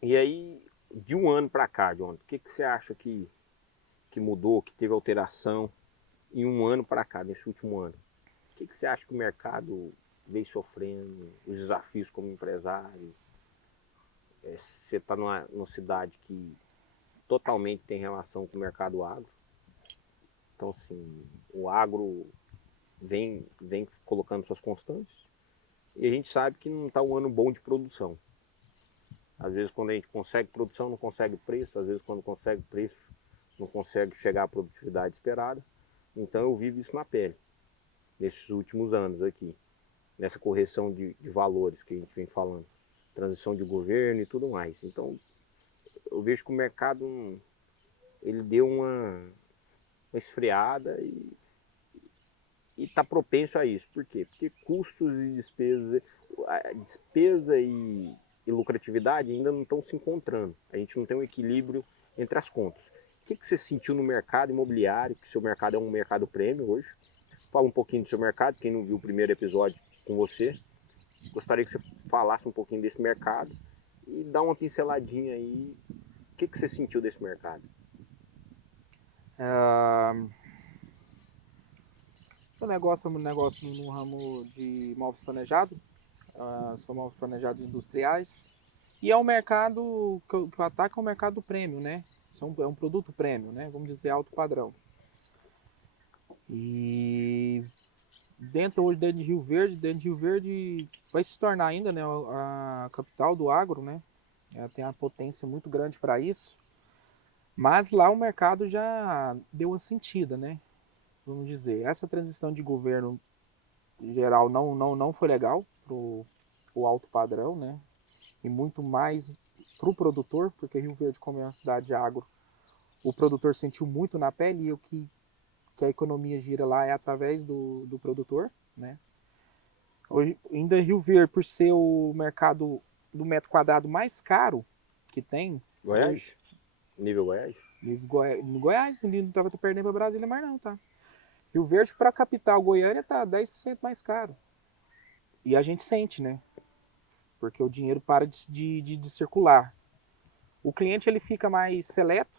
E aí, de um ano para cá, John, o que você acha que mudou, que teve alteração em um ano para cá, nesse último ano? O que você acha que o mercado vem sofrendo, os desafios como empresário? Você está numa cidade que totalmente tem relação com o mercado agro. Então, assim, o agro vem colocando suas constantes e a gente sabe que não está um ano bom de produção. Às vezes, quando a gente consegue produção, não consegue preço. Às vezes, quando consegue preço, não consegue chegar à produtividade esperada. Então, eu vivo isso na pele, nesses últimos anos aqui, nessa correção de valores que a gente vem falando, transição de governo e tudo mais. Então, eu vejo que o mercado ele deu uma esfriada e está propenso a isso. Por quê? Porque custos e despesas, a despesa e lucratividade ainda não estão se encontrando. A gente não tem um equilíbrio entre as contas. O que você sentiu no mercado imobiliário? Que seu mercado é um mercado prêmio hoje. Fala um pouquinho do seu mercado, quem não viu o primeiro episódio com você. Gostaria que você falasse um pouquinho desse mercado e dá uma pinceladinha aí. O que você sentiu desse mercado? Ah, o negócio é um negócio no ramo de móveis planejados, são móveis planejados industriais. E é um mercado que eu ataco é um mercado prêmio, né? É um produto prêmio, né? Vamos dizer alto padrão. E dentro de Rio Verde vai se tornar ainda, né, a capital do agro, né? Ela tem uma potência muito grande para isso. Mas lá o mercado já deu uma sentida, né? Vamos dizer, essa transição de governo geral não foi legal pro o alto padrão, né? E muito mais pro produtor, porque Rio Verde, como é uma cidade agro, o produtor sentiu muito na pele e que a economia gira lá é através do produtor, né? Hoje, ainda Rio Verde, por ser o mercado do metro quadrado mais caro que tem hoje, Goiás? Nível Goiás? no Goiás, não estava perdendo para Brasília mais não, tá? Rio Verde para a capital Goiânia tá 10% mais caro. E a gente sente, né? Porque o dinheiro para de circular. O cliente ele fica mais seleto,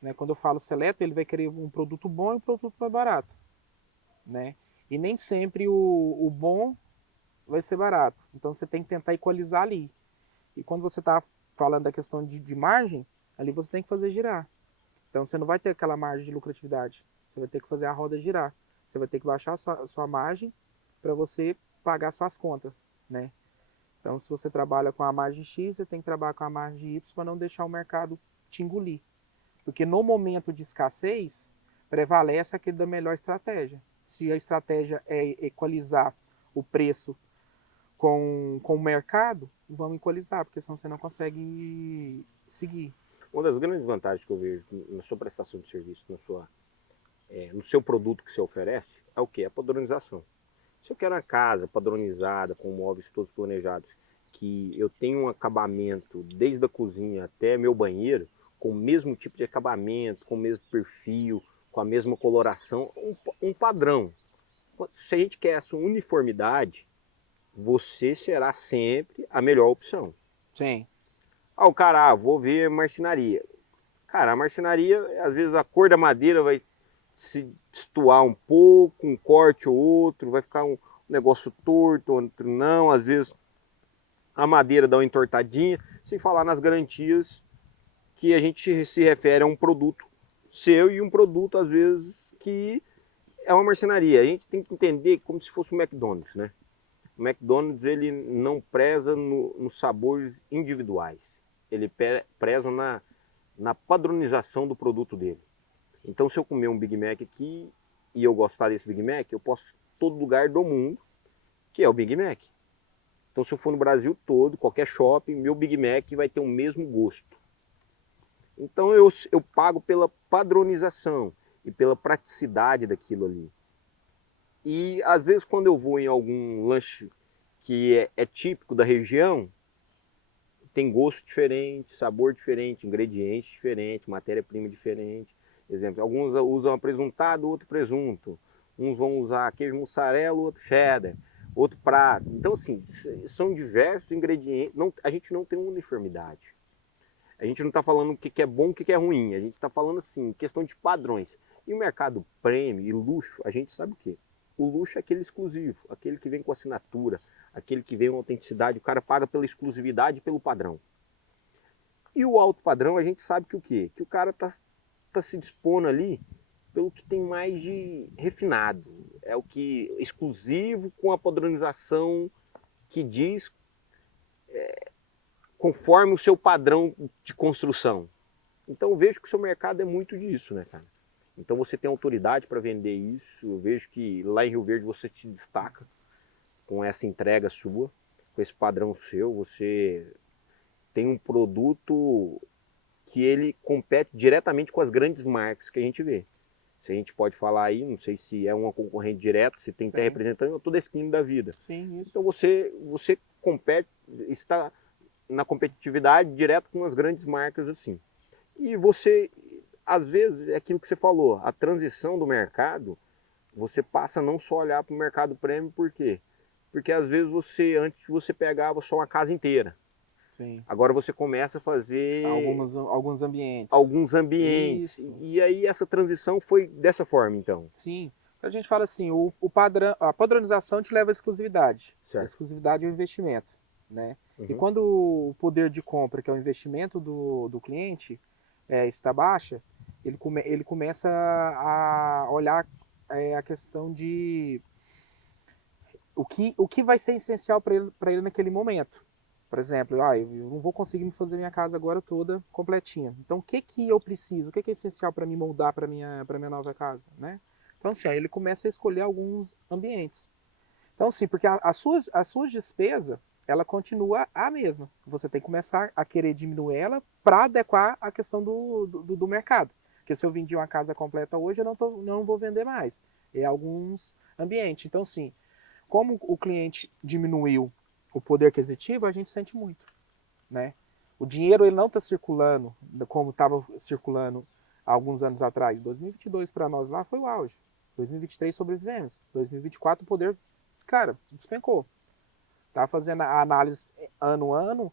né? Quando eu falo seleto, ele vai querer um produto bom e um produto mais barato, né? E nem sempre o bom vai ser barato. Então você tem que tentar equalizar ali. E quando você está falando da questão de margem, ali você tem que fazer girar. Então você não vai ter aquela margem de lucratividade. Você vai ter que fazer a roda girar. Você vai ter que baixar a sua margem para você pagar suas contas, né? Então, se você trabalha com a margem X, você tem que trabalhar com a margem Y para não deixar o mercado te engolir. Porque no momento de escassez, prevalece aquele da melhor estratégia. Se a estratégia é equalizar o preço com o mercado, vamos equalizar, porque senão você não consegue seguir. Uma das grandes vantagens que eu vejo na sua prestação de serviço, no seu produto que você oferece, é o que? É a padronização. Se eu quero uma casa padronizada, com móveis todos planejados, que eu tenho um acabamento desde a cozinha até meu banheiro, com o mesmo tipo de acabamento, com o mesmo perfil, com a mesma coloração, um padrão. Se a gente quer essa uniformidade, você será sempre a melhor opção. Sim, Ah, o cara, vou ver marcenaria. Cara, a marcenaria, às vezes a cor da madeira vai se destoar um pouco, um corte ou outro, vai ficar um negócio torto, outro não. Às vezes a madeira dá uma entortadinha, sem falar nas garantias que a gente se refere a um produto seu e um produto, às vezes, que é uma marcenaria. A gente tem que entender como se fosse um McDonald's, né? O McDonald's ele não preza nos sabores individuais, ele preza na padronização do produto dele. Então, se eu comer um Big Mac aqui e eu gostar desse Big Mac, eu posso ir em todo lugar do mundo que é o Big Mac. Então, se eu for no Brasil todo, qualquer shopping, meu Big Mac vai ter o mesmo gosto. Então, eu pago pela padronização e pela praticidade daquilo ali. E às vezes, quando eu vou em algum lanche que é típico da região, tem gosto diferente, sabor diferente, ingrediente diferente, matéria-prima diferente. Exemplo, alguns usam apresuntado, outro presunto. Uns vão usar queijo mussarela, outro cheddar, outro prato. Então, assim, são diversos ingredientes. Não, a gente não tem uma uniformidade. A gente não está falando o que é bom e o que é ruim. A gente está falando assim, questão de padrões. E o mercado prêmio e luxo, a gente sabe o quê? O luxo é aquele exclusivo, aquele que vem com assinatura, aquele que vem com autenticidade, o cara paga pela exclusividade e pelo padrão. E o alto padrão, a gente sabe que o quê? Que o cara tá se dispondo ali pelo que tem mais de refinado. É o que exclusivo com a padronização que diz conforme o seu padrão de construção. Então eu vejo que o seu mercado é muito disso, né, cara? Então você tem autoridade para vender isso. Eu vejo que lá em Rio Verde você se destaca com essa entrega sua, com esse padrão seu. Você tem um produto que ele compete diretamente com as grandes marcas que a gente vê. Se a gente pode falar aí, não sei se é uma concorrente direta, se tem até representante, toda a esquina da vida. Sim, isso. Então você compete, está na competitividade direto com as grandes marcas assim. E você, às vezes, é aquilo que você falou, a transição do mercado, você passa a não só olhar para o mercado prêmio, por quê? Porque às vezes antes você pegava só uma casa inteira. Sim. Agora você começa a fazer Alguns ambientes. alguns ambientes. Isso. E aí essa transição foi dessa forma, então. Sim. A gente fala assim, o padrão, a padronização te leva à exclusividade. Certo. A exclusividade é o investimento, né? E Uhum. quando o poder de compra, que é o investimento do cliente, está baixa, ele começa a olhar a questão de o que vai ser essencial para ele naquele momento. Por exemplo, eu não vou conseguir me fazer minha casa agora toda completinha. Então, o que que eu preciso? O que que é essencial para me moldar para minha nova casa, né? Então, assim, aí ele começa a escolher alguns ambientes. Então, sim, porque as suas despesas, ela continua a mesma. Você tem que começar a querer diminuir ela para adequar a questão do mercado. Porque se eu vendi uma casa completa hoje, eu não vou vender mais. É alguns ambientes. Então, sim, como o cliente diminuiu o poder aquisitivo, a gente sente muito, né? O dinheiro ele não está circulando como estava circulando há alguns anos atrás. 2022 para nós lá foi o auge. 2023 sobrevivemos. 2024 o poder, cara, despencou. Tá fazendo a análise ano a ano,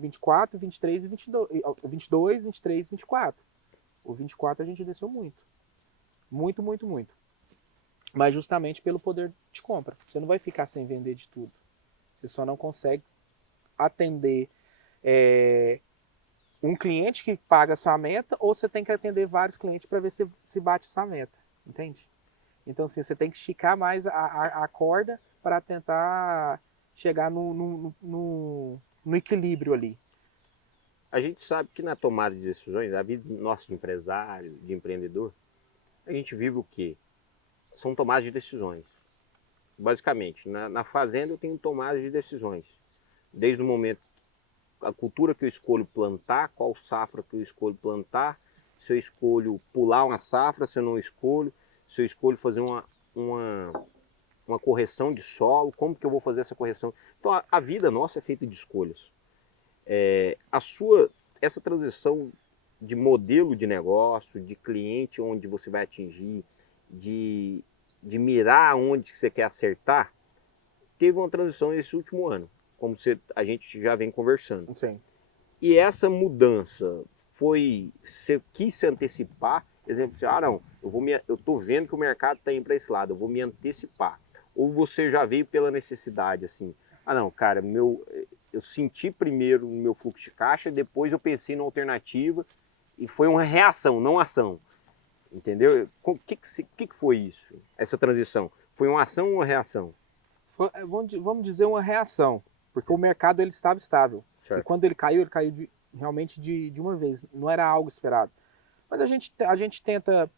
24, 23 e 22, 22, 23 e 24. O 24 a gente desceu muito. Muito, muito, muito. Mas justamente pelo poder de compra. Você não vai ficar sem vender de tudo. Você só não consegue atender um cliente que paga a sua meta, ou você tem que atender vários clientes para ver se bate essa meta. Entende? Então, assim, você tem que esticar mais a corda para tentar chegar no equilíbrio ali. A gente sabe que na tomada de decisões, a vida nossa de empresário, de empreendedor, a gente vive o quê? São tomadas de decisões. Basicamente, na fazenda eu tenho tomadas de decisões. Desde o momento, a cultura que eu escolho plantar, qual safra que eu escolho plantar, se eu escolho pular uma safra, se eu não escolho, se eu escolho fazer uma correção de solo, como que eu vou fazer essa correção. Então a vida nossa é feita de escolhas. Essa transição de modelo de negócio, de cliente onde você vai atingir, de mirar onde você quer acertar, teve uma transição nesse último ano, como a gente já vem conversando. Sim. E essa mudança você quis se antecipar, exemplo, você, não, eu estou vendo que o mercado está indo para esse lado, eu vou me antecipar. Ou você já veio pela necessidade, assim, não, cara, eu senti primeiro no meu fluxo de caixa, depois eu pensei na alternativa e foi uma reação, não ação. Entendeu? O que foi isso? Essa transição? Foi uma ação ou uma reação? Vamos dizer uma reação, porque o mercado ele estava estável. Certo. E quando ele caiu realmente de uma vez, não era algo esperado. Mas a gente tenta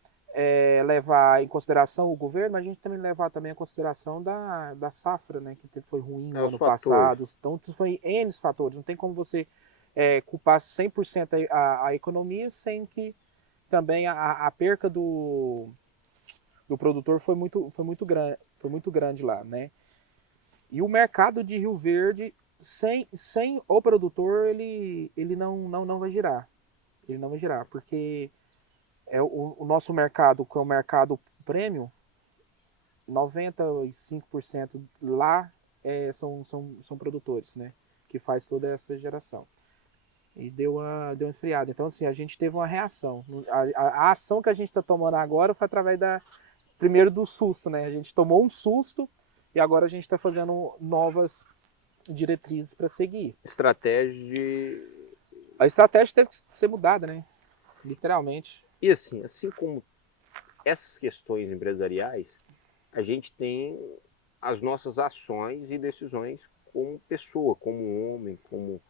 levar em consideração o governo, mas a gente também levar também em consideração da safra, né, que foi ruim no ano passado. Então, foi N fatores. Não tem como você culpar 100% a economia sem que também a perca do produtor foi muito grande lá, né? E o mercado de Rio Verde, sem o produtor, ele não vai girar. Ele não vai girar, porque o nosso mercado, que é o mercado premium, 95% lá são produtores, né? Que faz toda essa geração. e deu uma esfriada. Então, assim, a gente teve uma reação. A ação que a gente está tomando agora foi através primeiro do susto, né? A gente tomou um susto e agora a gente está fazendo novas diretrizes para seguir. Estratégia. A estratégia teve que ser mudada, né? Literalmente. E assim como essas questões empresariais, a gente tem as nossas ações e decisões como pessoa, como homem, como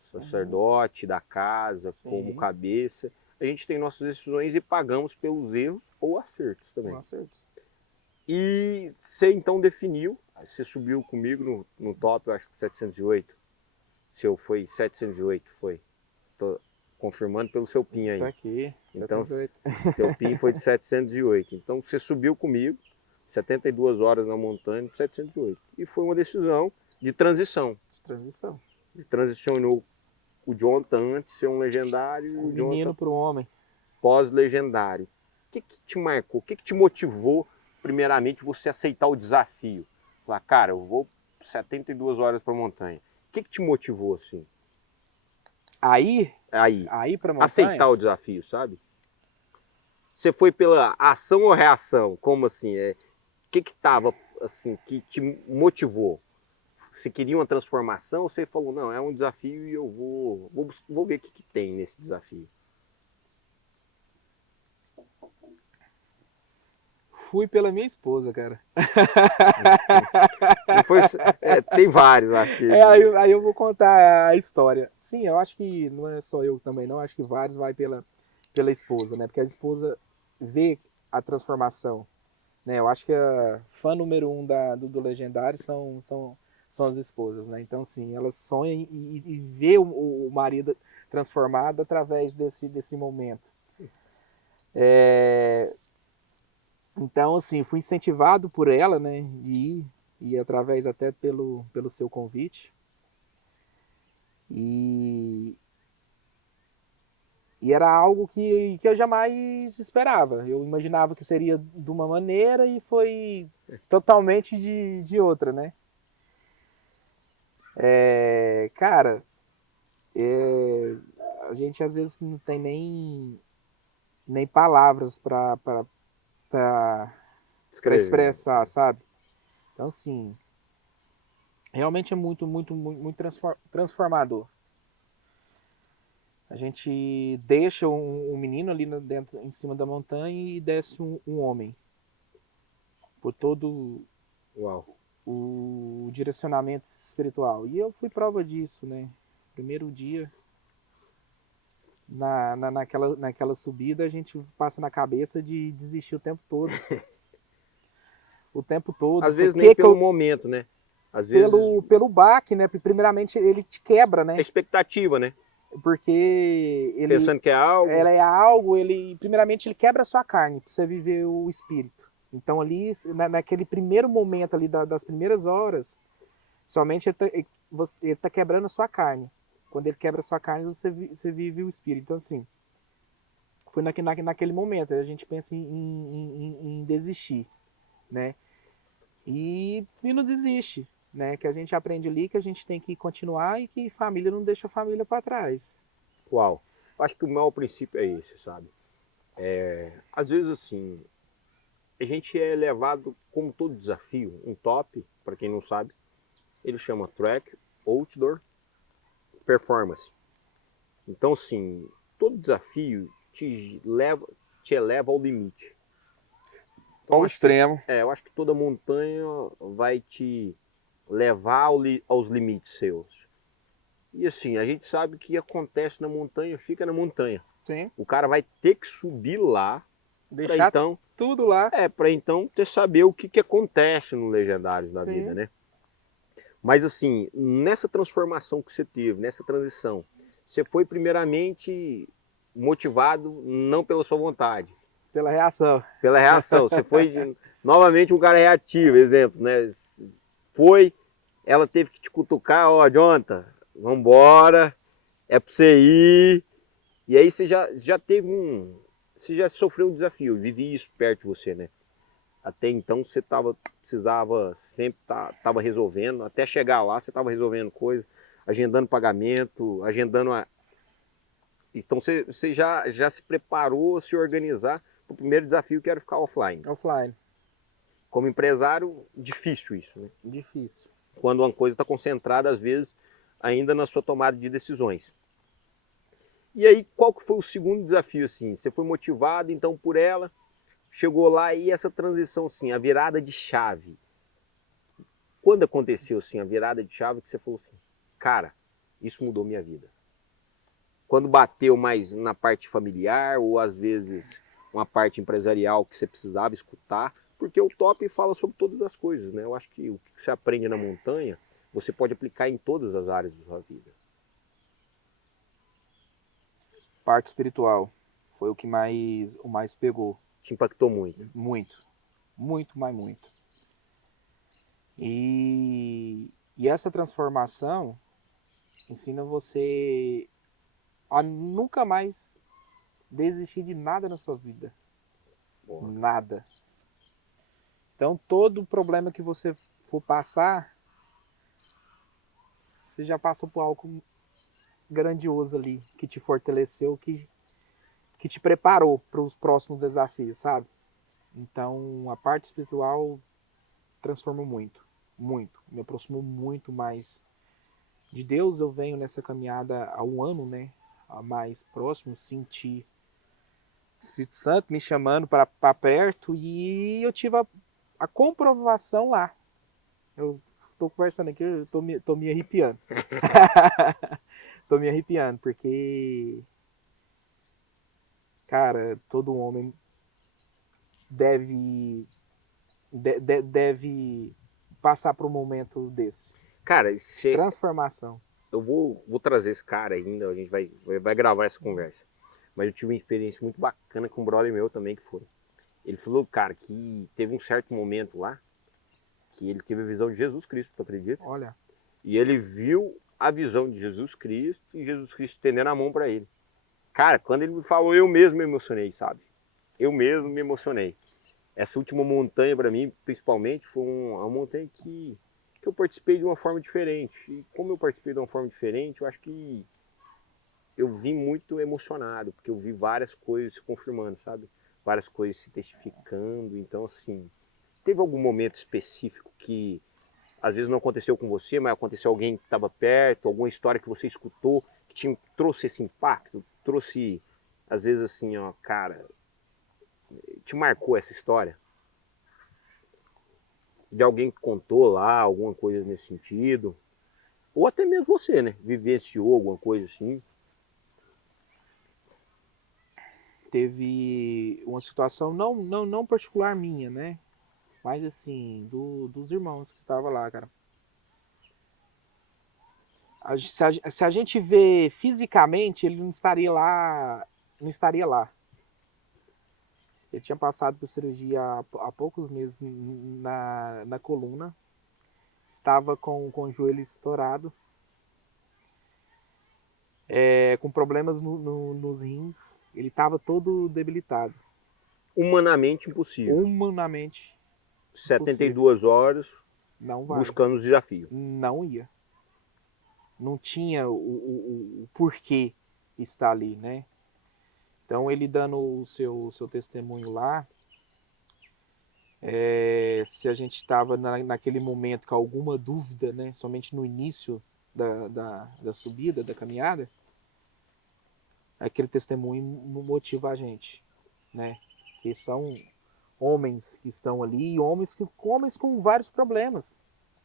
sacerdote da casa, como cabeça. A gente tem nossas decisões e pagamos pelos erros ou acertos também. E você então definiu, você subiu comigo no top, eu acho que 708. Seu foi 708, foi. Tô confirmando pelo seu PIN aí. Tá aqui, então, 708. Seu PIN foi de 708. Então você subiu comigo, 72 horas na montanha, de 708. E foi uma decisão de transição. De transicionou o Jonathan antes de ser um legendário. O menino para o homem. Pós-legendário. O que te marcou? O que te motivou, primeiramente, você aceitar o desafio? Falar, cara, eu vou 72 horas para a montanha. O que te motivou assim? Aí para montanha? Aceitar o desafio, sabe? Você foi pela ação ou reação? Como assim? O que tava assim que te motivou? Você queria uma transformação ou você falou, não, é um desafio e eu vou ver o que tem nesse desafio? Fui pela minha esposa, cara. Tem vários aqui. Aí eu vou contar a história. Sim, eu acho que não é só eu também, não. Acho que vários vai pela esposa, né? Porque a esposa vê a transformação, né? Eu acho que a fã número 1 do Legendário são as esposas, né? Então, assim, elas sonham e vê o marido transformado através desse momento. Então, assim, fui incentivado por ela, né? E através até pelo seu convite. E era algo que eu jamais esperava. Eu imaginava que seria de uma maneira e foi totalmente de outra, né? Cara, a gente às vezes não tem nem palavras para expressar, sabe? Então, assim, realmente é muito, muito, muito transformador. A gente deixa um menino ali dentro, em cima da montanha e desce um homem. Por todo o direcionamento espiritual. E eu fui prova disso, né? Primeiro dia, naquela subida, a gente passa na cabeça de desistir o tempo todo. O tempo todo. Às vezes nem pelo momento, né? Às vezes... Pelo baque, né? Primeiramente ele te quebra, né? É expectativa, né? Porque ele... Pensando que é algo... Ela é algo, primeiramente ele quebra a sua carne, para você viver o espírito. Então ali, naquele primeiro momento ali das primeiras horas, somente ele tá quebrando a sua carne. Quando ele quebra a sua carne, você vive o espírito. Então assim, foi naquele momento, a gente pensa em desistir, né? E não desiste, né? Que a gente aprende ali que a gente tem que continuar e que família não deixa a família para trás. Uau! Acho que o maior princípio é esse, sabe? Às vezes assim, a gente é levado, como todo desafio, um top, para quem não sabe, ele chama Track Outdoor Performance. Então, assim, todo desafio te eleva ao limite. Então, ao extremo. Eu acho que toda montanha vai te levar aos limites seus. E assim, a gente sabe que acontece na montanha, fica na montanha. Sim. O cara vai ter que subir lá, deixar então, tudo lá. Para então ter saber o que acontece no Legendários da vida, né? Mas assim, nessa transformação que você teve, nessa transição, você foi primeiramente motivado não pela sua vontade. Pela reação. Pela reação. Você foi novamente um cara reativo, exemplo, né? Ela teve que te cutucar, ó, Jonathan, vambora, é pra você ir. E aí você já teve você já sofreu um desafio, vivia isso perto de você, né? Até então você precisava sempre tava resolvendo, até chegar lá você estava resolvendo coisas, agendando pagamento, agendando Então você já se preparou, se organizar para o primeiro desafio, que era ficar offline. Offline. Como empresário, difícil isso, né? Difícil. Quando uma coisa está concentrada, às vezes, ainda na sua tomada de decisões. E aí, qual que foi o segundo desafio, assim? Você foi motivado, então, por ela, chegou lá e essa transição, assim, a virada de chave. Quando aconteceu, assim, a virada de chave que você falou assim, cara, isso mudou minha vida? Quando bateu mais na parte familiar ou, às vezes, uma parte empresarial que você precisava escutar, porque o top fala sobre todas as coisas, né? Eu acho que o que você aprende na montanha, você pode aplicar em todas as áreas da sua vida. Parte espiritual foi o que mais pegou. Te impactou muito. Muito. Muito, mas muito. E essa transformação ensina você a nunca mais desistir de nada na sua vida. Boa. Nada. Então, todo problema que você for passar, você já passou por algo grandioso ali, que te fortaleceu, que te preparou para os próximos desafios, sabe? Então, a parte espiritual transformou muito, muito. Me aproximou muito mais de Deus. Eu venho nessa caminhada há um ano, né? Mais próximo, senti o Espírito Santo me chamando para perto e eu tive a comprovação lá. Eu tô conversando aqui, eu tô me arrepiando. Tô me arrepiando, porque, cara, todo homem deve passar por um momento desse. Cara, De transformação. eu vou trazer esse cara ainda, a gente vai gravar essa conversa. Mas eu tive uma experiência muito bacana com um brother meu também que foi. Ele falou, cara, que teve um certo momento lá que ele teve a visão de Jesus Cristo, tu acredita? Olha. E ele viu a visão de Jesus Cristo e Jesus Cristo estendendo a mão para ele. Cara, quando ele me falou, eu mesmo me emocionei, sabe? Eu mesmo me emocionei. Essa última montanha para mim, principalmente, foi uma montanha que eu participei de uma forma diferente. E como eu participei de uma forma diferente, eu acho que eu vim muito emocionado, porque eu vi várias coisas se confirmando, sabe? Várias coisas se testificando. Então, assim, teve algum momento específico que às vezes não aconteceu com você, mas aconteceu alguém que estava perto, alguma história que você escutou que trouxe esse impacto, trouxe, às vezes assim, ó, cara, te marcou essa história? De alguém que contou lá, alguma coisa nesse sentido? Ou até mesmo você, né? Vivenciou alguma coisa assim? Teve uma situação não particular minha, né? Mas assim, dos irmãos que estavam lá, cara. Se a gente vê fisicamente, ele não estaria lá. Não estaria lá. Ele tinha passado por cirurgia há poucos meses na coluna. Estava com o joelho estourado. Com problemas nos rins. Ele estava todo debilitado. Humanamente impossível. Humanamente 72 horas não vai. buscando os desafios. Não ia. Não tinha o porquê estar ali, né? Então ele dando o seu testemunho lá, se a gente estava naquele momento com alguma dúvida, né? Somente no início da subida, da caminhada, aquele testemunho motiva a gente, né? Que são homens que estão ali, homens com vários problemas,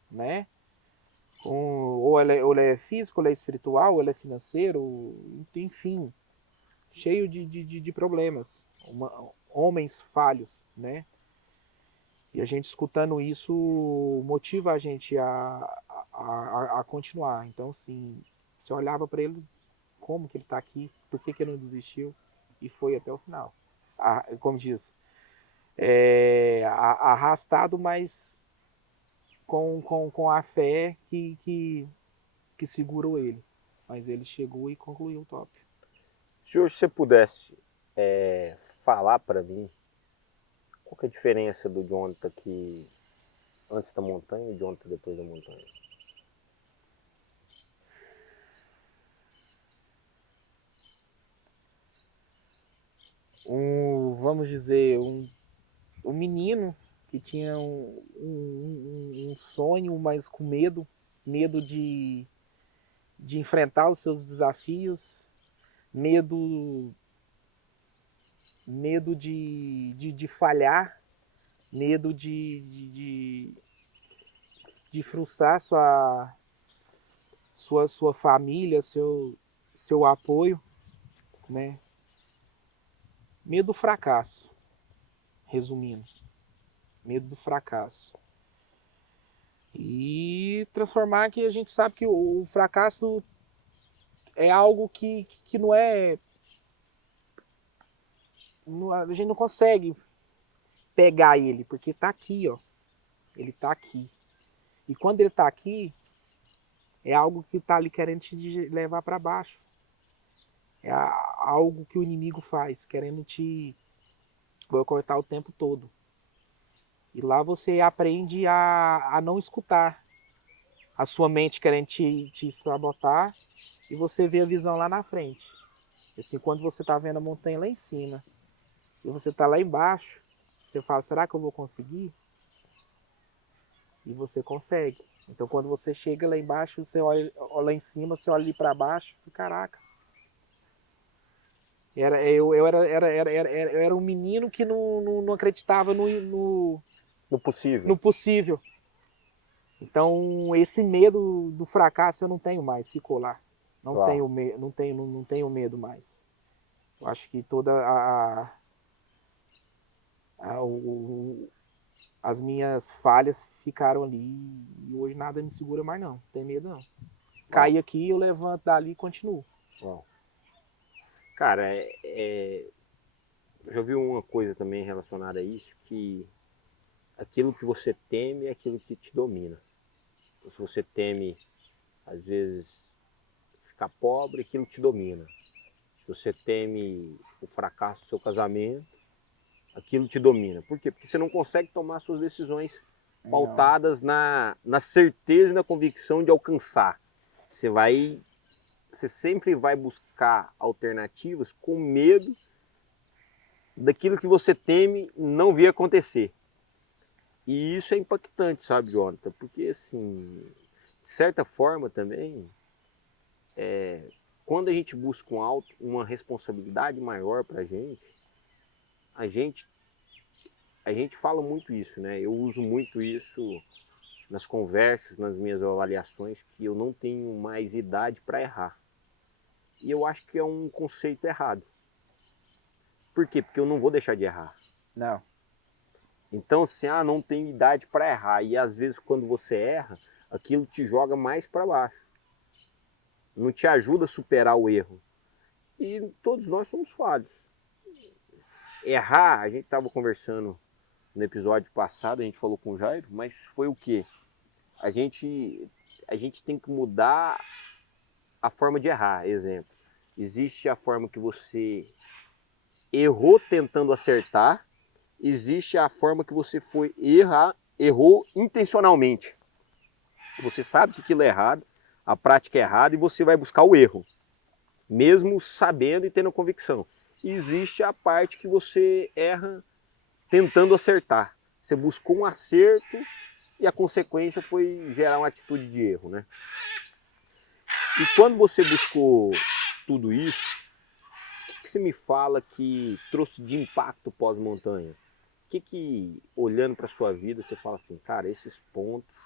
né? Ou ele é físico, ou ele é espiritual, ou ele é financeiro, enfim, cheio de problemas, homens falhos, né? E a gente escutando isso motiva a gente a continuar. Então, assim, você olhava para ele, como que ele está aqui, por que ele não desistiu, e foi até o final. Como diz, arrastado, mas com a fé que segurou ele. Mas ele chegou e concluiu o top. Se hoje você pudesse falar para mim qual que é a diferença do Jonathan que antes da montanha e do Jonathan depois da montanha? vamos dizer, um menino que tinha um sonho, mas com medo de enfrentar os seus desafios, medo, medo de falhar, medo de frustrar sua família, seu apoio, né? Medo do fracasso, resumindo, medo do fracasso. E transformar que a gente sabe que o fracasso é algo que não é. A gente não consegue pegar ele, porque tá aqui, ó. Ele tá aqui. E quando ele tá aqui, é algo que tá ali querendo te levar para baixo. É algo que o inimigo faz, querendo te boicotar o tempo todo. E lá você aprende a não escutar a sua mente querendo te sabotar e você vê a visão lá na frente. Assim, quando você tá vendo a montanha lá em cima e você tá lá embaixo, você fala, será que eu vou conseguir? E você consegue. Então quando você chega lá embaixo, você olha lá em cima, você olha ali para baixo, caraca. Eu era um menino que não acreditava No possível. no possível. Então esse medo do fracasso eu não tenho mais, ficou lá. Uau. Não tenho medo mais. Eu acho que toda a- o- as minhas falhas ficaram ali e hoje nada me segura mais não. Não tem medo não. Uau. Caí aqui, eu levanto dali e continuo. Uau. Cara, eu já vi uma coisa também relacionada a isso, que aquilo que você teme é aquilo que te domina. Então, se você teme, às vezes, ficar pobre, aquilo te domina. Se você teme o fracasso do seu casamento, aquilo te domina. Por quê? Porque você não consegue tomar suas decisões Não. pautadas na certeza e na convicção de alcançar. Você sempre vai buscar alternativas com medo daquilo que você teme não vir acontecer. E isso é impactante, sabe, Jonathan? Porque, assim, de certa forma também, quando a gente busca uma responsabilidade maior para a gente, a gente fala muito isso, né? Eu uso muito isso nas conversas, nas minhas avaliações, que eu não tenho mais idade para errar. E eu acho que é um conceito errado. Por quê? Porque eu não vou deixar de errar. Não. Então, assim, não tenho idade para errar. E às vezes, quando você erra, aquilo te joga mais para baixo. Não te ajuda a superar o erro. E todos nós somos falhos. Errar, a gente estava conversando no episódio passado, a gente falou com o Jairo, mas foi o quê? A gente tem que mudar a forma de errar. Exemplo, existe a forma que você errou tentando acertar, existe a forma que você errou intencionalmente. Você sabe que aquilo é errado, a prática é errada e você vai buscar o erro, mesmo sabendo e tendo convicção. E existe a parte que você erra tentando acertar. Você buscou um acerto e a consequência foi gerar uma atitude de erro, né? E quando você buscou tudo isso, o que você me fala que trouxe de impacto pós-montanha? O que olhando para a sua vida, você fala assim, cara, esses pontos,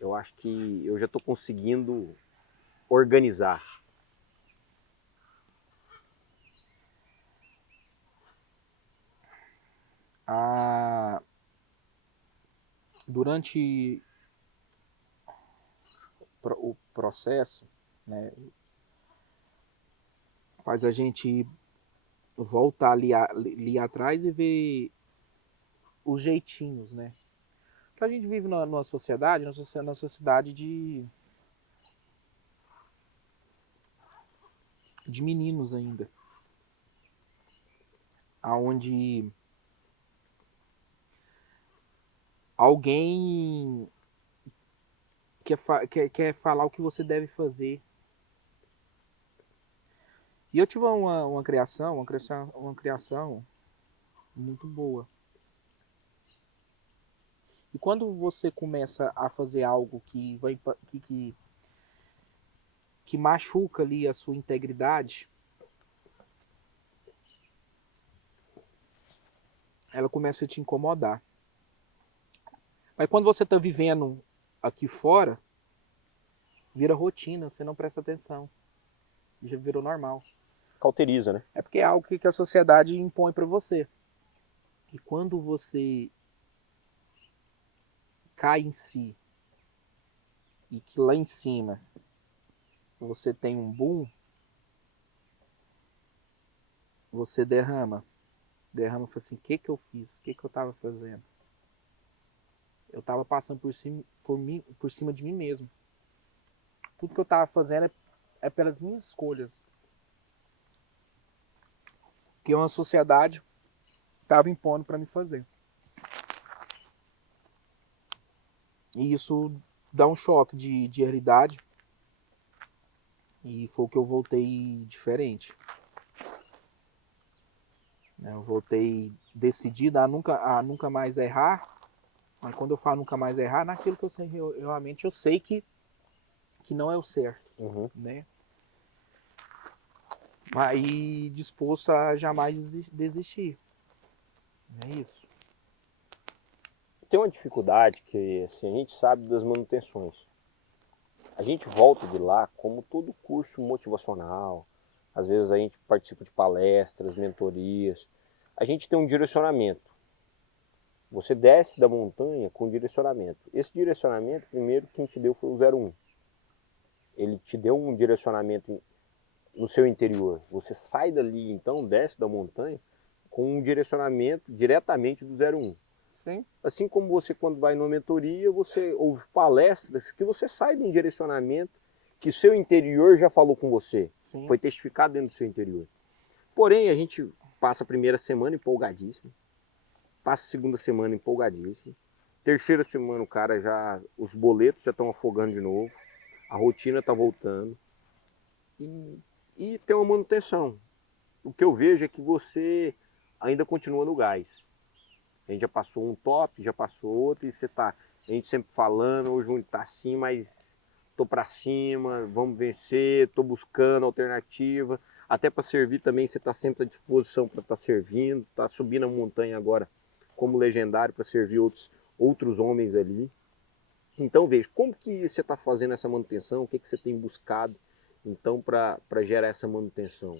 eu acho que eu já estou conseguindo organizar. Durante o processo, né, faz a gente voltar ali atrás e ver os jeitinhos, né? Que a gente vive numa sociedade, numa sociedade de meninos ainda, aonde alguém quer falar o que você deve fazer. E eu tive uma criação muito boa. E quando você começa a fazer algo que machuca ali a sua integridade, ela começa a te incomodar. Mas quando você está vivendo aqui fora, vira rotina, você não presta atenção. Já virou normal. Cauteriza, né? É porque é algo que a sociedade impõe para você. E quando você cai em si e que lá em cima você tem um boom, você derrama e fala assim, o que eu fiz? O que eu estava fazendo? Eu estava passando por cima de mim mesmo. Tudo que eu estava fazendo é pelas minhas escolhas. Que uma sociedade estava impondo para me fazer. E isso dá um choque de realidade. E foi o que eu voltei diferente. Eu voltei decidido a nunca mais errar. Mas quando eu falo nunca mais errar, naquilo que eu sei realmente, eu sei que não é o certo. Uhum. Né? Mas disposto a jamais desistir. É isso. Tem uma dificuldade que assim, a gente sabe das manutenções. A gente volta de lá como todo curso motivacional. Às vezes a gente participa de palestras, mentorias. A gente tem um direcionamento. Você desce da montanha com direcionamento. Esse direcionamento, primeiro, quem te deu foi o 01. Ele te deu um direcionamento no seu interior. Você sai dali, então, desce da montanha com um direcionamento diretamente do 01. Sim. Assim como você, quando vai numa mentoria, você ouve palestras que você sai de um direcionamento que o seu interior já falou com você. Sim. Foi testificado dentro do seu interior. Porém, a gente passa a primeira semana empolgadíssimo, passa a segunda semana empolgadíssimo, terceira semana o cara já, os boletos já estão afogando de novo, a rotina está voltando e tem uma manutenção. O que eu vejo é que você ainda continua no gás. A gente já passou um top, já passou outro, e você tá, a gente sempre falando, hoje um tá assim, mas tô para cima, vamos vencer, tô buscando alternativa, até para servir também, você tá sempre à disposição para estar servindo, tá subindo a montanha agora como legendário para servir outros homens ali. Então veja, como que você está fazendo essa manutenção, o que você tem buscado então para gerar essa manutenção?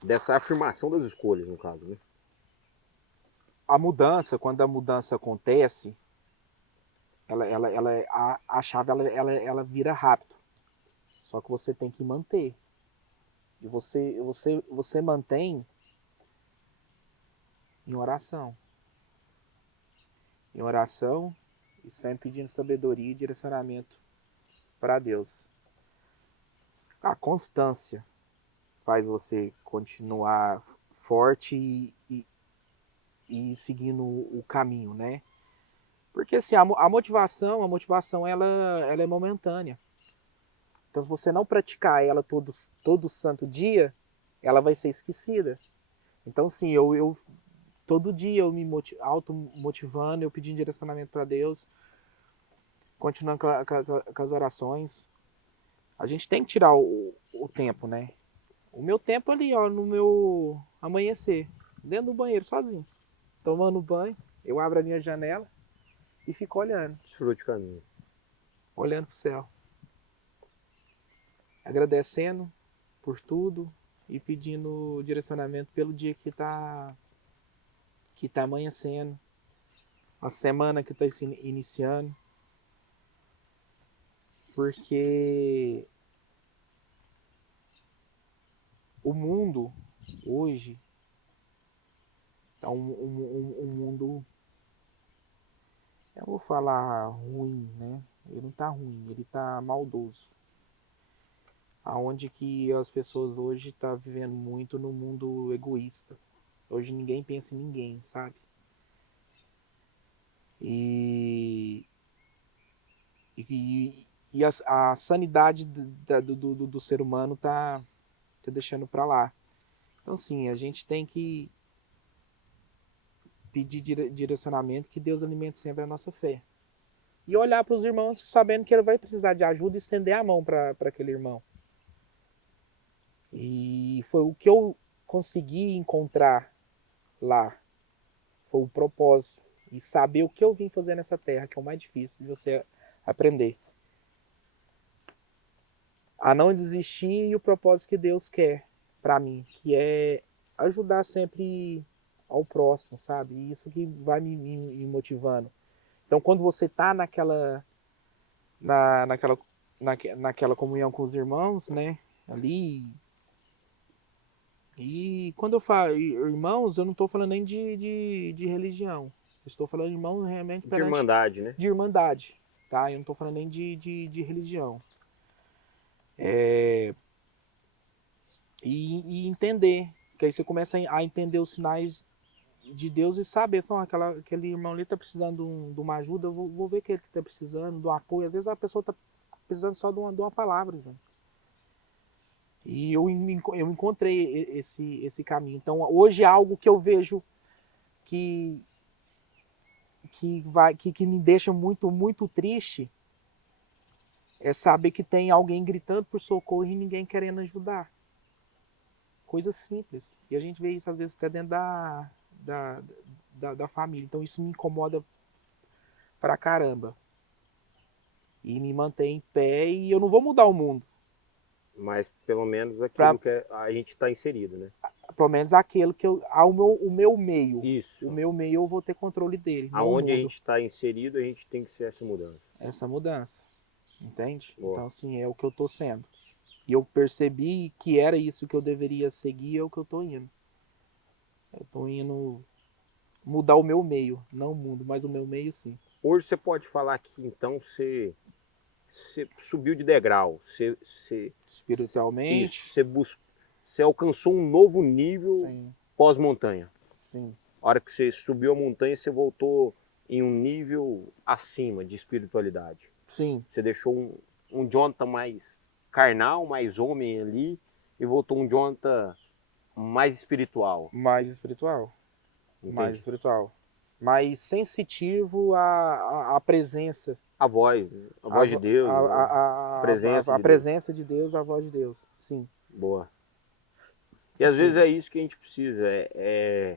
Dessa afirmação das escolhas, no caso, né? A mudança, quando a mudança acontece, a chave ela vira rápido. Só que você tem que manter. E você mantém em oração. Em oração e sempre pedindo sabedoria e direcionamento para Deus. A constância faz você continuar forte e seguindo o caminho, né? Porque assim, a motivação ela é momentânea. Então, se você não praticar ela todo santo dia, ela vai ser esquecida. Então, sim, eu todo dia eu me auto-motivando, eu pedindo direcionamento para Deus, continuando com as orações. A gente tem que tirar o tempo, né? O meu tempo ali, ó, no meu amanhecer, dentro do banheiro, sozinho. Tomando banho, eu abro a minha janela e fico olhando. Desfruto de caminho. Olhando pro céu. Agradecendo por tudo e pedindo direcionamento pelo dia que tá amanhecendo, a semana que está iniciando, porque o mundo hoje é um mundo, eu vou falar ruim, né? Ele não tá ruim, ele tá maldoso. Aonde que as pessoas hoje estão vivendo muito no mundo egoísta. Hoje ninguém pensa em ninguém, sabe? E e a sanidade do ser humano tá deixando para lá. Então, sim, a gente tem que pedir direcionamento, que Deus alimente sempre a nossa fé. E olhar para os irmãos sabendo que ele vai precisar de ajuda e estender a mão para aquele irmão. E foi o que eu consegui encontrar lá. Foi o propósito. E saber o que eu vim fazer nessa terra, que é o mais difícil de você aprender. A não desistir e o propósito que Deus quer para mim, que é ajudar sempre ao próximo, sabe? E isso que vai me motivando. Então, quando você tá naquela comunhão com os irmãos, né? Ali. E quando eu falo irmãos, eu não estou falando nem de religião. Eu estou falando de irmãos realmente De perante irmandade, né? de irmandade, tá? Eu não estou falando nem de religião. E entender, que aí você começa a entender os sinais de Deus e saber, então, aquele irmão ali está precisando de uma ajuda, eu vou ver que ele está precisando de um apoio. Às vezes a pessoa está precisando só de uma palavra. Né? E eu encontrei esse caminho. Então, hoje é algo que eu vejo que me deixa muito, muito triste, é saber que tem alguém gritando por socorro e ninguém querendo ajudar. Coisa simples. E a gente vê isso às vezes até dentro da família. Então isso me incomoda pra caramba. E me mantém em pé e eu não vou mudar o mundo. Mas pelo menos Pra, aquilo que a gente está inserido, né? pelo menos aquele que o meu meio. O Isso. meu meio eu vou ter controle dele, não Aonde a mudo gente está inserido, a gente tem que ser essa mudança. essa mudança. Entende? Boa. Então assim, é o que eu tô sendo. E eu percebi que era isso que eu deveria seguir, é o que eu tô indo. Eu tô indo mudar o meu meio, não o mundo, mas o meu meio sim. Hoje você pode falar que então você subiu de degrau, Espiritualmente, isso, você alcançou um novo nível sim, pós-montanha. sim, A hora que você subiu a montanha, você voltou em um nível acima de espiritualidade. sim, Você deixou um Jonathan mais carnal, mais homem ali, e voltou um Jonathan mais espiritual. mais espiritual, mais Entende? espiritual, mais sensitivo à presença, A voz de Deus, né? A presença a de Deus. presença de Deus, a voz de Deus, sim, Boa. E às vezes sim, é isso que a gente precisa, é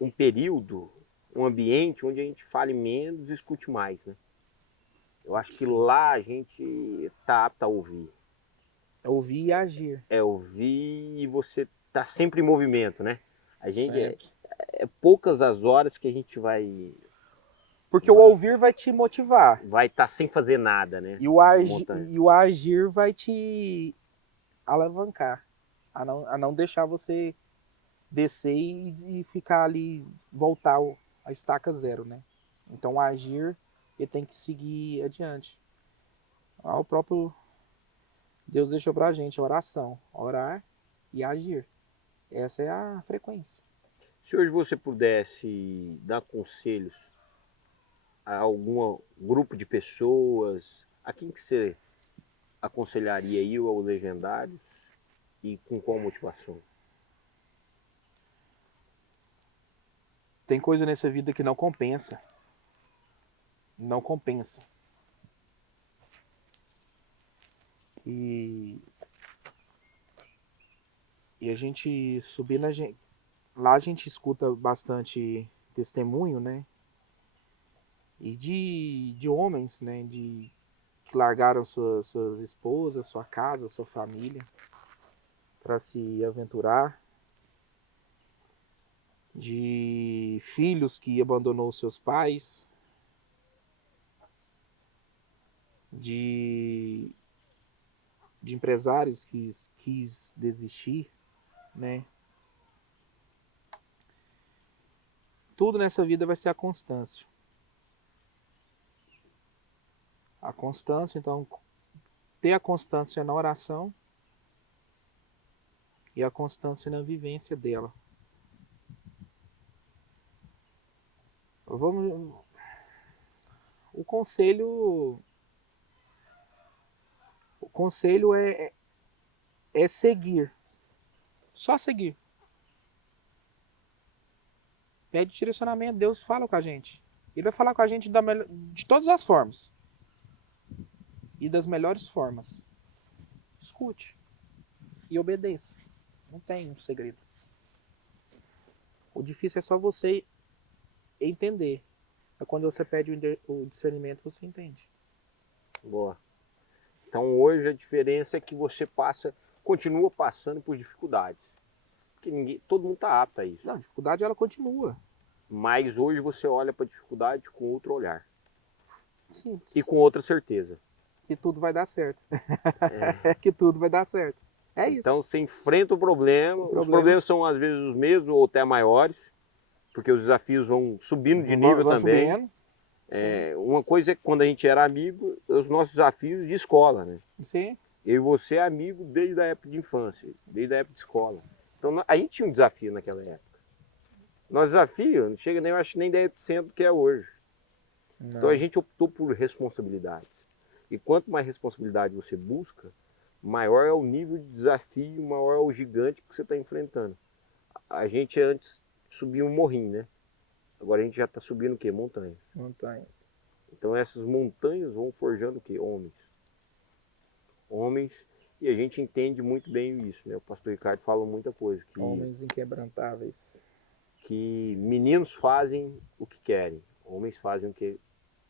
um período, um ambiente onde a gente fale menos e escute mais, né? Eu acho que sim. lá a gente tá apto a ouvir. Ouvir e agir, É ouvir e você tá sempre em movimento, né? A gente sempre. é poucas as horas que a gente vai Porque o ouvir vai te motivar estar sem fazer nada, né? e Na montanha. o agir vai te alavancar, a não deixar você descer e ficar ali, voltar a estaca zero, né? Então agir, ele tem que seguir adiante. O próprio Deus deixou pra gente a oração, orar e agir. Essa é a frequência. Se hoje você pudesse dar conselhos a algum grupo de pessoas, a quem que você aconselharia ir ao Legendários e com qual motivação? Tem coisa nessa vida que não compensa. Não compensa. E, e a gente subir na gente. Lá a gente escuta bastante testemunho, né? E de homens, né? Que largaram suas esposas, sua casa, sua família para se aventurar, de filhos que abandonou seus pais, de, de empresários que quis desistir, né? Tudo nessa vida vai ser a constância. A constância, então, ter a constância na oração e a constância na vivência dela. Vamos, o conselho O conselho é seguir. Só seguir. Pede direcionamento, Deus fala com a gente. Ele vai falar com a gente de todas as formas. E das melhores formas. Escute. E obedeça. Não tem um segredo. O difícil é só você entender. É quando você pede o discernimento, você entende. Boa. Então hoje a diferença é que você continua passando por dificuldades. Porque todo mundo está apto a isso. Não, a dificuldade ela continua. Mas hoje você olha para a dificuldade com outro olhar. Simples. E com outra certeza. Que tudo vai dar certo. Que tudo vai dar certo. É isso. Então você enfrenta o problema. Os problemas são às vezes os mesmos ou até maiores. Porque os desafios vão subindo de nível também. Subindo. Uma coisa é que quando a gente era amigo, os nossos desafios de escola, né? Sim. Eu e você é amigo desde a época de infância, desde a época de escola. Então a gente tinha um desafio naquela época. Nosso desafio não chega nem, eu acho, nem 10% do que é hoje. Não. Então a gente optou por responsabilidades. E quanto mais responsabilidade você busca, maior é o nível de desafio, maior é o gigante que você está enfrentando. A gente antes subia um morrinho, né? Agora a gente já está subindo o quê? Montanhas. Montanhas. Então essas montanhas vão forjando o quê? Homens. Homens, e a gente entende muito bem isso, né? O pastor Ricardo fala muita coisa. Que, homens inquebrantáveis. Que meninos fazem o que querem, homens fazem o que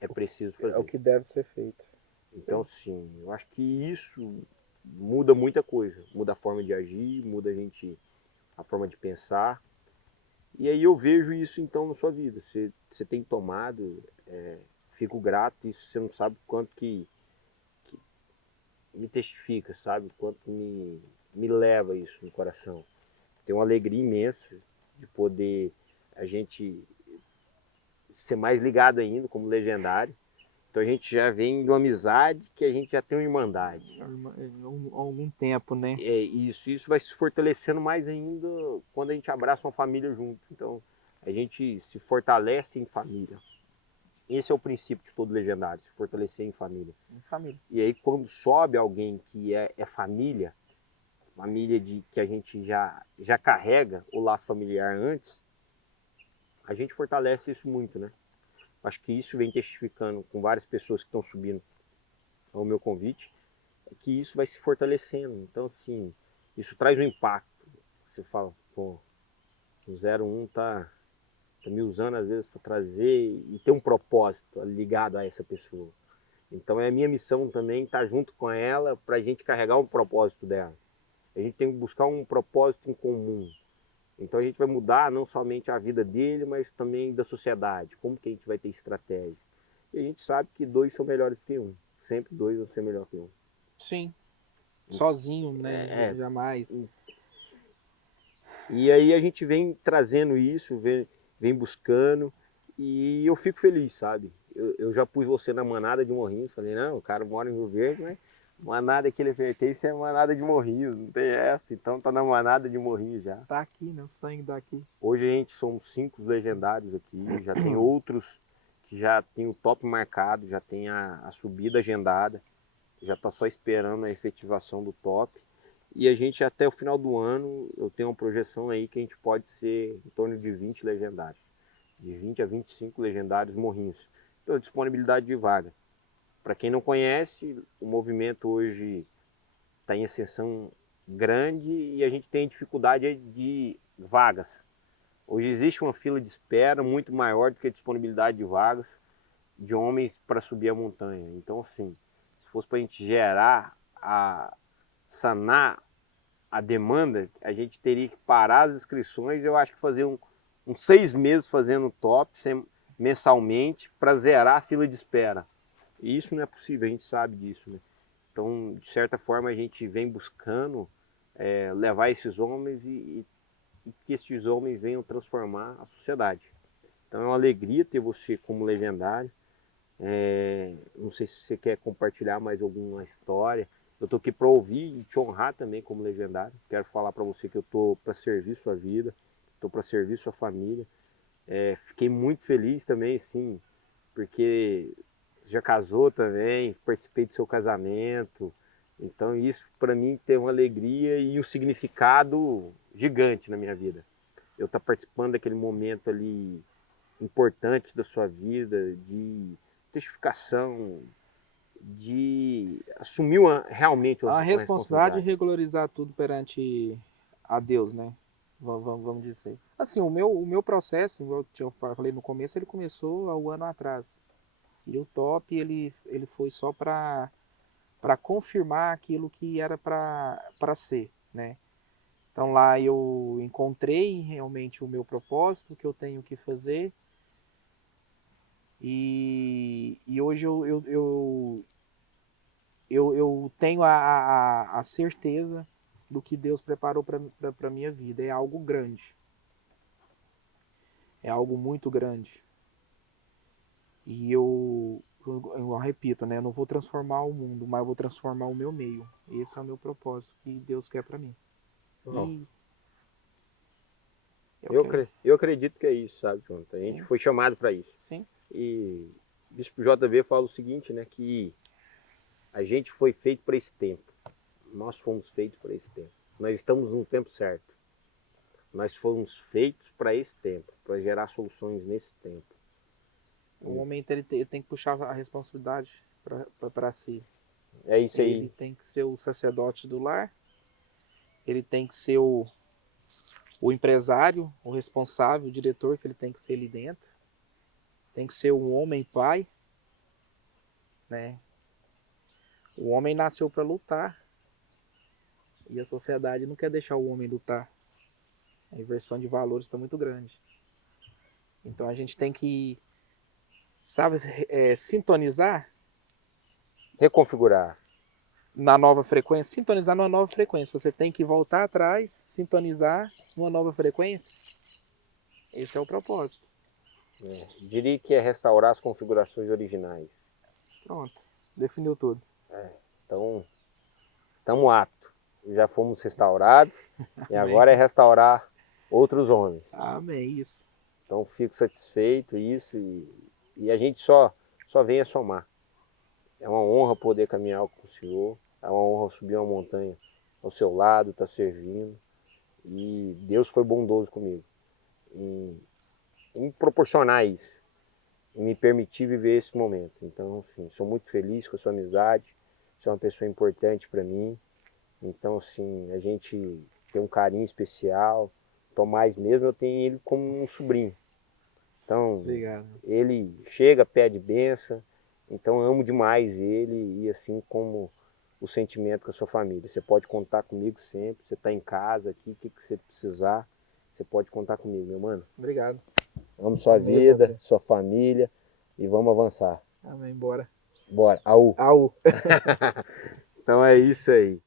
é preciso fazer. É o que deve ser feito. Então sim, eu acho que isso muda muita coisa. Muda a forma de agir, muda a forma de pensar. E aí eu vejo isso então na sua vida. Você tem tomado, fico grato, isso você não sabe o quanto que me testifica, sabe? O quanto me leva isso no coração. Tenho uma alegria imensa de poder a gente ser mais ligado ainda como legendário. Então a gente já vem de uma amizade que a gente já tem uma irmandade. Há algum tempo, né? Isso vai se fortalecendo mais ainda quando a gente abraça uma família junto. Então a gente se fortalece em família. Esse é o princípio de todo legendário, se fortalecer em família. Em família. E aí quando sobe alguém que é família que a gente já carrega o laço familiar antes, a gente fortalece isso muito, né? Acho que isso vem testificando com várias pessoas que estão subindo ao meu convite, que isso vai se fortalecendo. Então, assim, isso traz um impacto. Você fala, pô, o 01 tá me usando às vezes para trazer e ter um propósito ligado a essa pessoa. Então é a minha missão também estar junto com ela para a gente carregar um propósito dela. A gente tem que buscar um propósito em comum. Então a gente vai mudar não somente a vida dele, mas também da sociedade. Como que a gente vai ter estratégia? E a gente sabe que dois são melhores que um. Sempre dois vão ser melhor que um. Sim. Sozinho, né? Jamais. E aí a gente vem trazendo isso, vem buscando. E eu fico feliz, sabe? Eu já pus você na manada de Morrinhos. Falei, não, o cara mora em Rio Verde, mas manada que ele pertence é manada de Morrinhos, não tem essa, então tá na manada de Morrinhos já. Tá aqui, né? O sangue daqui. Hoje a gente somos 5 legendários aqui, já tem outros que já tem o top marcado, já tem a subida agendada, já tá só esperando a efetivação do top. E a gente até o final do ano, eu tenho uma projeção aí que a gente pode ser em torno de 20 legendários. De 20 a 25 legendários Morrinhos. Então, disponibilidade de vaga. Para quem não conhece, o movimento hoje está em ascensão grande e a gente tem dificuldade de vagas. Hoje existe uma fila de espera muito maior do que a disponibilidade de vagas de homens para subir a montanha. Então, assim, se fosse para a gente sanar a demanda, a gente teria que parar as inscrições. Eu acho que fazer uns 6 meses fazendo top mensalmente para zerar a fila de espera. E isso não é possível, a gente sabe disso, né? Então, de certa forma, a gente vem buscando levar esses homens e que esses homens venham transformar a sociedade. Então, é uma alegria ter você como legendário. Não sei se você quer compartilhar mais alguma história. Eu estou aqui para ouvir e te honrar também como legendário. Quero falar para você que eu estou para servir sua vida, estou para servir sua família. Fiquei muito feliz também, sim, porque já casou também, participei do seu casamento, Então isso para mim tem uma alegria e um significado gigante na minha vida. Eu estar participando daquele momento ali importante da sua vida, de testificação, de assumir realmente A uma responsabilidade é responsabilidade. regularizar tudo perante a Deus, né? Vamos dizer. Assim, o meu processo, igual eu falei no começo, ele começou há um ano atrás. E o top, ele foi só para confirmar aquilo que era para ser, né? Então lá eu encontrei realmente o meu propósito, o que eu tenho que fazer. E hoje eu tenho a certeza do que Deus preparou para a minha vida. É algo grande. É algo muito grande. E eu repito, né? Eu não vou transformar o mundo, mas eu vou transformar o meu meio. Esse é o meu propósito que Deus quer para mim. Bom, E eu quero. eu acredito que é isso, sabe, Jonathan? A gente Sim, foi chamado para isso. sim. E o Bispo JV fala o seguinte, né? Que a gente foi feito para esse tempo. Nós fomos feitos para esse tempo. Nós estamos no tempo certo. Nós fomos feitos para esse tempo, para gerar soluções nesse tempo. O homem ele tem que puxar a responsabilidade para si. É isso Ele aí. tem que ser o sacerdote do lar. Ele tem que ser o empresário, o responsável, o diretor que ele tem que ser ali dentro. Tem que ser um homem pai, né? O homem nasceu para lutar e a sociedade não quer deixar o homem lutar. A inversão de valores está muito grande. Então a gente tem que, sabe, sintonizar Reconfigurar. na nova frequência. Sintonizar numa nova frequência. Você tem que voltar atrás, sintonizar numa nova frequência. Esse é o propósito. Diria que é restaurar as configurações originais. Pronto, definiu tudo. Então, estamos aptos. Já fomos restaurados e Amém. agora é restaurar outros homens. Amém, isso. Então, fico satisfeito isso e a gente só vem a somar. É uma honra poder caminhar com o Senhor, é uma honra subir uma montanha ao seu lado, estar servindo. E Deus foi bondoso comigo em me proporcionar isso, em me permitir viver esse momento. Então, assim, sou muito feliz com a sua amizade, você é uma pessoa importante para mim. Então, assim, a gente tem um carinho especial. Tomás mesmo, eu tenho ele como um sobrinho. Então, Obrigado. ele chega, pede benção. Então, eu amo demais ele e assim como o sentimento com a sua família. Você pode contar comigo sempre. Você está em casa aqui, o que você precisar, você pode contar comigo, meu mano. Obrigado. Amo sua Mesmo, vida, André. sua família e vamos avançar. Amém, bora. Bora, au. Au. Então é isso aí.